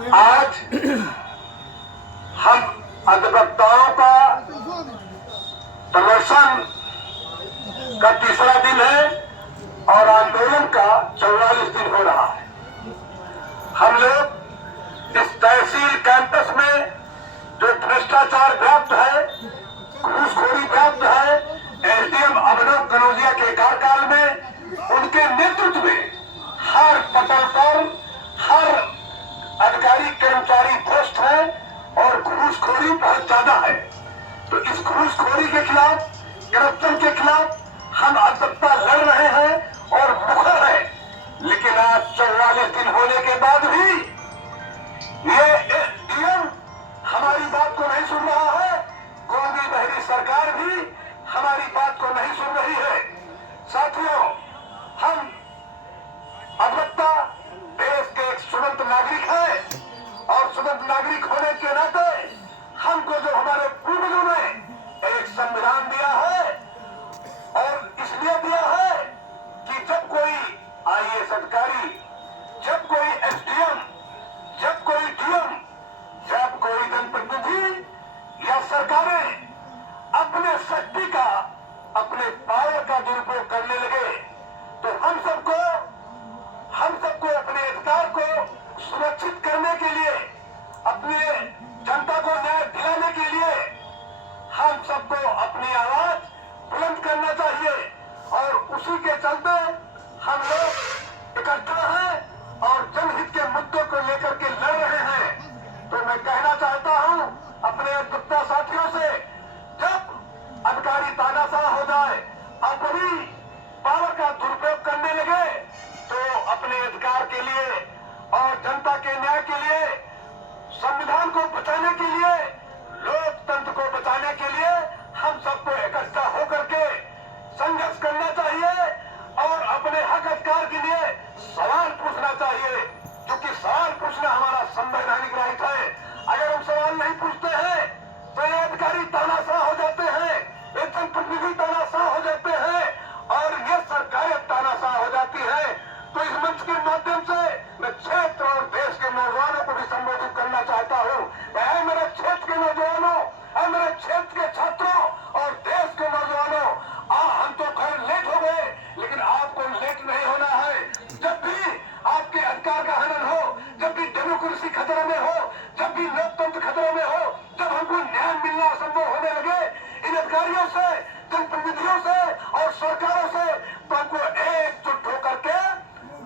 आज हम अधिवक्ताओं का प्रदर्शन का तीसरा दिन है और आंदोलन का 44 दिन हो रहा है। हम लोग इस तहसील कैंपस में जो भ्रष्टाचार व्याप्त है, घूसखोरी व्याप्त है, एसडीएम अभिनव कनौजिया के कार्यकाल में उनके नेतृत्व में हर पटल पर हर अधिकारी कर्मचारी भ्रष्ट है और घूसखोरी बहुत ज्यादा है। तो इस घूसखोरी के खिलाफ, करप्शन के खिलाफ हम अधिवक्ता लड़ रहे हैं और मुखर है। लेकिन आज 44 दिन होने के बाद भी ये एसडीएम हमारी बात को नहीं सुन रहा है। गूंगी बहरी सरकार भी हमारी बात को नहीं सुन रही है। साथियों, हम अधिवक्ता देश के एक सुनंत नागरिक है और सुनंत नागरिक होने के नाते हमको जो हमारे पूर्वजों ने एक संविधान दिया है और इसलिए दिया है कि जब कोई आईएएस अधिकारी, जब कोई एसडीएम, जब कोई डीएम, जब कोई जनप्रतिनिधि या सरकारें अपने शक्ति का, अपने पावर का दुरुपयोग करने लगे तो हम सबको अपने अधिकार को सुरक्षित करने के लिए, अपने जनता को न्याय दिलाने के लिए हम सबको अपनी आवाज बुलंद करना चाहिए। और उसी के चलते हम लोग इकट्ठा हैं और जनहित के मुद्दों को लेकर के लड़ रहे हैं। तो मैं कहना चाहता हूं अपने अधिवक्ता साथियों से, जब अधिकारी तानाशाह हो जाए, अपनी पावर का दुरुपयोग करने लगे तो अपने अधिकार के लिए और जनता के न्याय के लिए, संविधान को बचाने के लिए, लोकतंत्र को बचाने के लिए हम सबको इकट्ठा होकर के संघर्ष करना चाहिए और अपने हक अधिकार के लिए सवाल पूछना चाहिए, क्योंकि सवाल पूछना हमारा संवैधानिक राइट है। अगर हम सवाल नहीं पूछते हैं तो ये अधिकारी तानाशाह हो जाते हैं, ये जनप्रतिनिधि तानाशाह हो जाते हैं और ये सरकारें तानाशाह हो जाती है। तो इस मंच के माध्यम से मैं क्षेत्र और देश के नौजवानों को भी संबोधित करना चाहता हूँ। मेरे क्षेत्र के नौजवानों, मेरे क्षेत्र के छात्रों और देश के नौजवानों, हम तो खैर लेट हो गए, लेकिन आपको लेट नहीं होना है। जब भी आपके अधिकार का हनन हो, जब भी डेमोक्रेसी खतरे में हो, जब भी लोकतंत्र खतरे में हो, जब हमको न्याय मिलना असंभव होने लगे, इन अधिकारियों से, जनप्रतिनिधियों से और सरकारों से तो हमको एकजुट होकर के,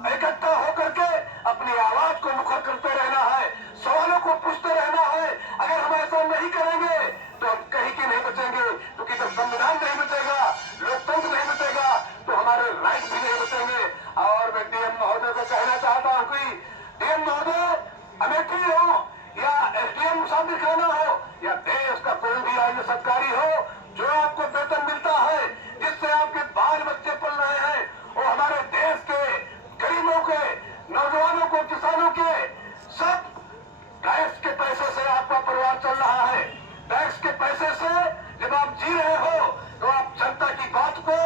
इकट्ठा होकर के अपनी आवाज को मुखर करते रहना है, सवालों को पूछते रहना है। अगर हम ऐसा नहीं करेंगे तो हम कहीं के नहीं बचेंगे, क्योंकि जब संविधान नहीं बचेगा, लोकतंत्र नहीं बचेगा तो हमारे राइट भी नहीं बचेंगे। और मैं डीएम महोदय को कहना चाहता हूँ कि डीएम महोदय, अमेठी हो या एसडीएम साबिर खाना हो या देश का कोई भी आईएएस अधिकारी हो, जो आपको वेतन मिलता है, जिससे आपके बाल बच्चे पल रहे हैं, वो हमारे देश के गरीबों के, नौजवानों को, किसानों के, सब टैक्स के पैसे से आपका परिवार चल रहा है। टैक्स के पैसे से जब आप जी रहे हो तो आप जनता की बात को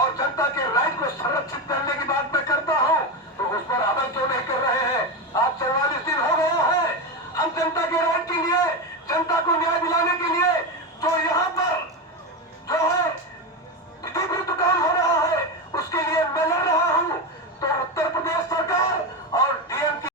और जनता के राइट को संरक्षित करने की बात मैं करता हूं, तो उस पर अमल क्यों नहीं कर रहे हैं? आज 44 दिन हो गया है, हम जनता के राइट के लिए, जनता को न्याय दिलाने के लिए